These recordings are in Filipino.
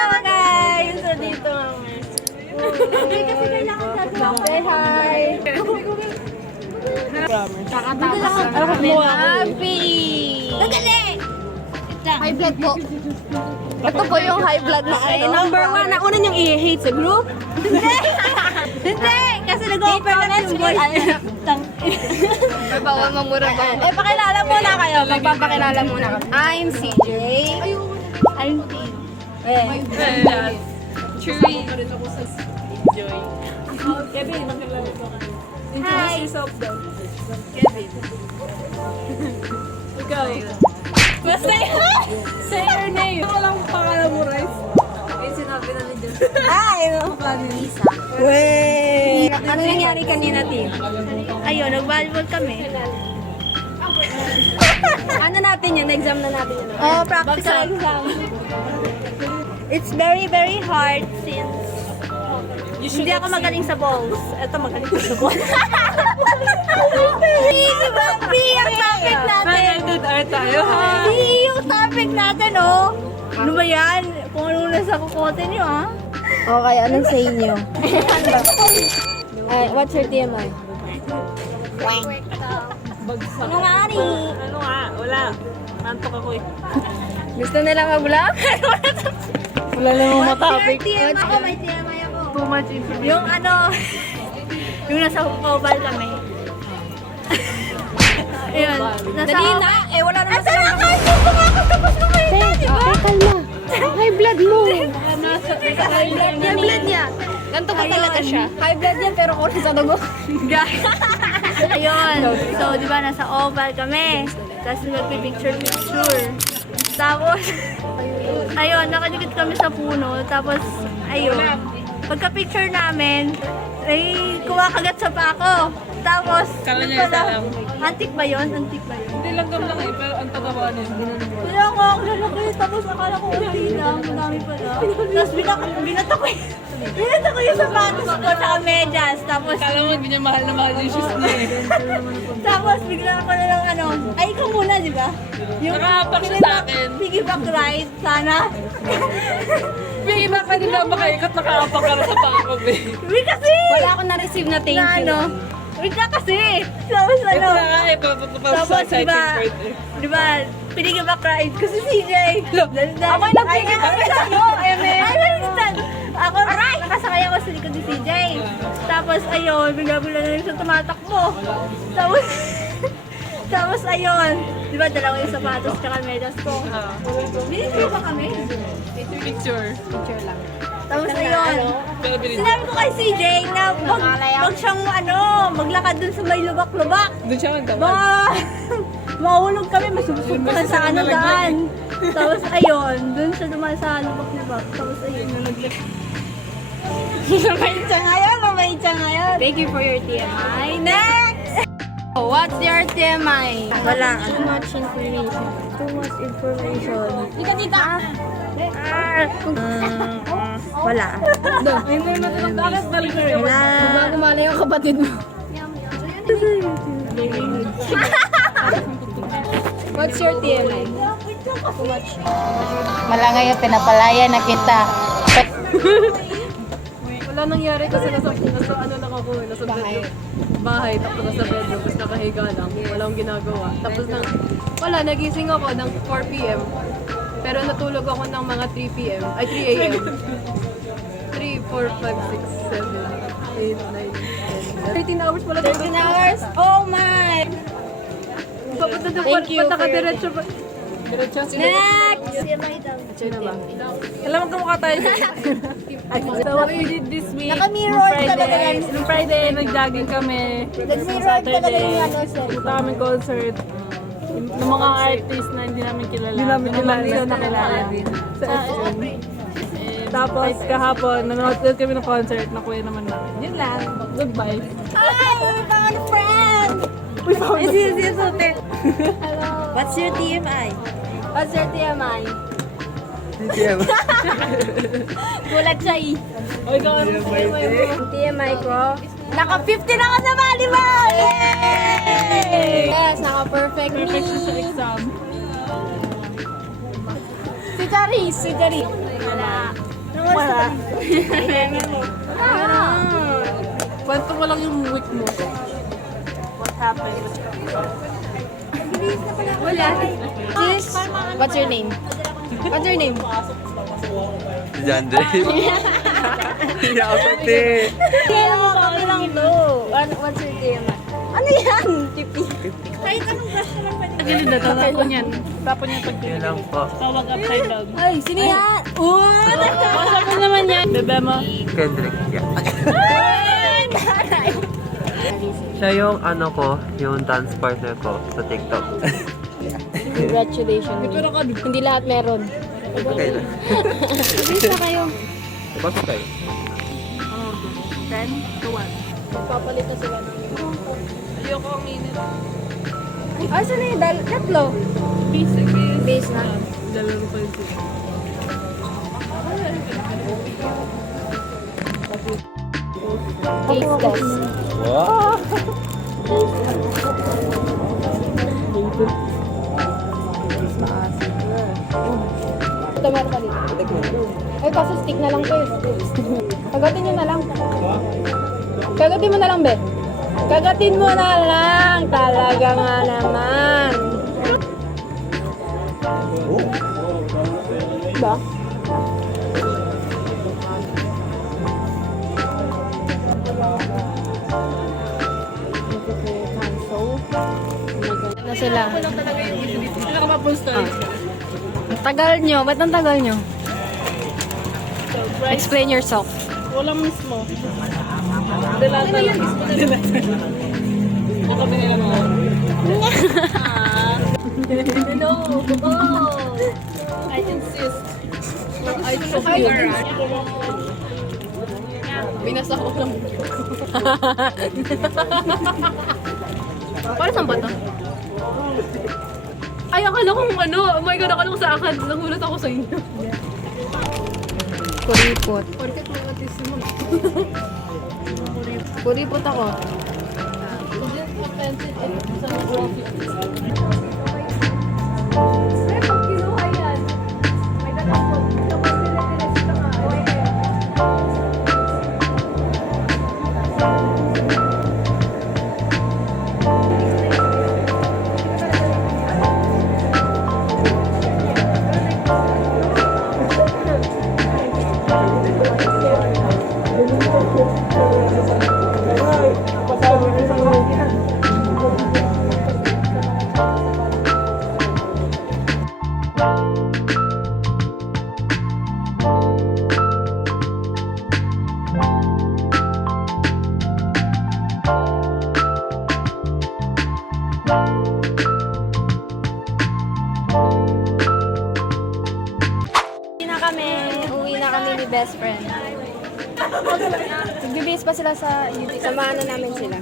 Hello guys! So dito kami. Say hi! Kakatapos lang kami happy! Nagali! High blood po. Ito po yung high blood na ay number 1. Nauna niyong i-hate sa group? Hindi! Hindi! Kasi nag-open na yung voice. Bawal mamura ba? Eh, pakilala muna kayo. Magpapakilala muna kami. I'm CJ. I'm Tim. Chewy. Joy. Kevin, makilala ko ka. Introduce yourself daw. Kevin. Ikaw. Basta Say your name. Walang pangalan mo, Rice. Eh, sinabi na ni Jess. Ay, no. Isa. Wey! Ano nangyari kanina, Tim? Ayun, nag-volleyball kami. Ano natin yun? Exam na natin yun. Oh, practical exam. It's very, very hard since hindi ako magaling sa balls. Ito magaling ko sa balls. Diba, B, ang topic natin. Nandun art tayo, ha? B, yung topic natin, oh. Ano ba yan? Kung ano nasa kukote niyo, ha? Okay, anong sa inyo? What's your TMI? Bagsak. Ano nga, Ari? Ano nga? Wala. Nantok ako eh. Gusto nila mag-vlog? Wala namang matopic. TMI ako, may TMI ako. Too much information. Yung ano, yung nasa Cobal kami. Ayun, nasa Dali na, eh wala naman Asa na kayo? Tapos na kayo na, di ba? kalma. High blood mo. High blood niya. Ganito ba talaga siya? High blood niya pero kung sa dugo. Ayun, so di ba nasa Oval kami. Tapos nagpipicture-picture. Tapos, ayun, nakadikit kami sa puno. Tapos, ayun, pagka-picture namin, ay kumakagat sa pako. Tapos, Kala niya isa lang. antik ba yun? Antik ba yun? Hindi langgam lang eh, pero ang tatawanin. Wala ko, ang lalaki. Tapos akala ko okay lang, madami pala. Tapos binato ko yung sapatos ko sa medyas. Tapos, Kala mo hindi niya mahal na mahal yung shoes niya eh. tapos bigla ako na lang ano, ay ikaw muna, di ba? Nakahapak siya sa akin. Piggyback ride, sana. Bigyan na pwede na makaikot, nakahapak ka na sa pako, babe. Uy, kasi! Wala akong na-receive na thank Na you. ano, wait ka kasi! Tapos Ito ano, na nga eh, papapapap sa tapos exciting diba, part eh. diba, pinigback ride ko si CJ. Ako yung nag-piggyback Ay, sa'yo, Eme. Ay, instant. Ako, nakasakay ako sa likod ni CJ. Tapos, ayun, bigla-bigla na rin siya tumatakbo. Tapos, tapos, ayun, diba, dalawa yung sapatos tsaka medyas ko. Binigay ba kami? Picture. Tapos, ayun, Pero bilhin. sinabi ko kay CJ na wag siyang ano, maglakad dun sa may lubak-lubak. Doon siya magtawag. Mahulog kami, masubusog ka sa ano daan. Tapos ayun, dun siya dumaan sa lubak-lubak. Tapos ayun, nalaglag. Mabait siya ngayon. Thank you for your TMI. Next! What's your TMI? Wala. Too much information. Too much information. Dika, dika! Wala. Hindi mo ito bakit balik ko yun. Wala. Bago mala yung kapatid mo. What's your TMI? Too much. Malangay yung pinapalaya na kita. Wala nangyari kasi nasa ano lang ako, nasa bahay, tapos nasa bedroom, tapos nakahiga lang, wala akong ginagawa. Tapos nagising ako ng 4 p.m. Pero natulog ako ng mga 3 p.m. Ay, 3 a.m. 3, 4, 5, 6, 7, 8, 9, 10. 13 hours pala. 13 hours? Oh my! Thank you Punta ka for your- diretso ba? Diretso? Next! Sino ba? Alam mo kamukha tayo. So what we did this week, Naka-mirror talaga yan. nung Friday, nag-jogging kami. Nag-mirror talaga yung ano, sir. Punta kami concert. Ng mga artist na hindi namin kilala. Hindi namin kilala. Sa tapos kahapon, nanonood kami ng concert, nakuha naman namin. Yun lang. Goodbye. Ay, may pangan friend! Is it? Hello. What's your TMI? What's your TMI? Gulat siya eh. O ikaw, ano sa mo? TMI ko. Naka-50 na ako sa volleyball! Yay! Yes, naka-perfect me. Perfect siya sa exam. Si Charis. Wala. Wala. Kwento mo lang yung week mo. What happened? Wala. Sis, what's your name? What's your name? Jandre. Yapat eh. Kaya mo kami lang to. What's your tema? Ano yan? Chippy. Kahit anong brush naman pwede. Gilid na, tatapon yan. Tapon niya pag Yun lang po. tawag upside down. Ay, sino yan? Basta ko naman yan. Bebe mo. Kendrick. Yeah. Siya yung ano ko, yung dance partner ko sa TikTok. Congratulations. Hindi lahat meron. Okay na. Bilis na kayo. Pasok kayo. 10 to 1. Magpapalit na sila ng Ayoko ang init. Ay, saan na yung tatlo? Basic eh. Base na. Dalaro pa yun sila. Taste test. Wow! Ito meron pa dito. Ay, kaso stick na lang to eh. Kagatin nyo na lang. Kagatin mo na lang, be. Kagatin mo na lang. Talaga nga naman. Ba? Na sila. Ang tagal nyo. Ba't ang tagal nyo? Explain yourself. Wala mismo. Delata lang. Yung kami nila mo. Hello. I insist. I Binasa ko lang. Para saan ba ito? Ay, akala kong ano. Oh my God, akala ko sa akin. Nagulat ako sa inyo. Kuripot. Porket may autism mo. Kuripot ako. Uwi na kami ni best friend. Nagbibihis pa sila sa YouTube. Samahan na namin sila.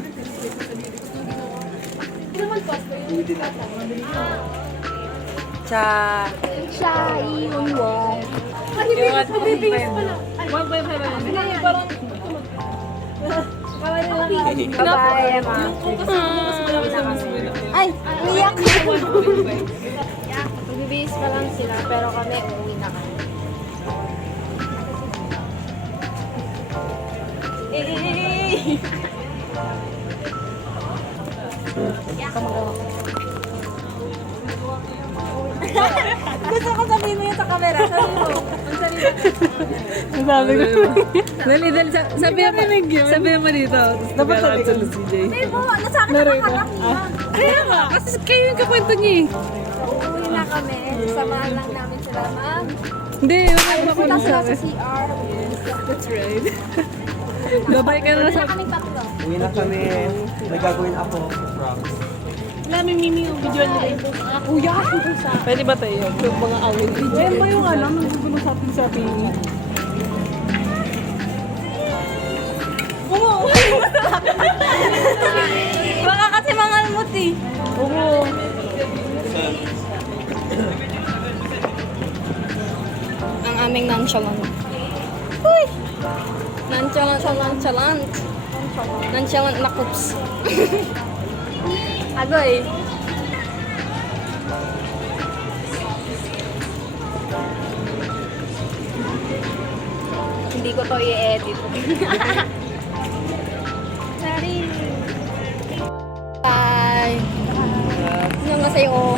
Cha. Cha, iyon mo. Magbibigis pala. Hindi, parang Bye-bye, ma. Ay, umiyak. Magbibihis pa lang sila, pero kami uuwi na kami. Gusto ko sabihin mo yun sa camera. Sabihin mo. Ang sarili. sabi ko. Nalidal, sabihin mo dito. Dapat sabi ko. Hindi po, ano sa akin nakakalaki na. Kaya nga, kasi kayo yung kakwento niya eh. Uuwi na kami. Samahan lang namin sila, ma'am. Hindi, Punta sila sa CR. That's right. Babay ka na sa... Kaming tatlo. Uwi na kami. May gagawin ako. Promise. Wala, may mimi yung video nila. Kuya, pwede ba tayo? Yung mga awin. Video mo yung alam, nagsugulo sa atin sa pingi. Baka kasi mangalmot eh. Oo. Ang aming nonchalant. Uy! Nonchalant. Nonchalant na coops. Agoy. hindi ko to i-edit. Sorry. Bye! Ano nga sa'yo?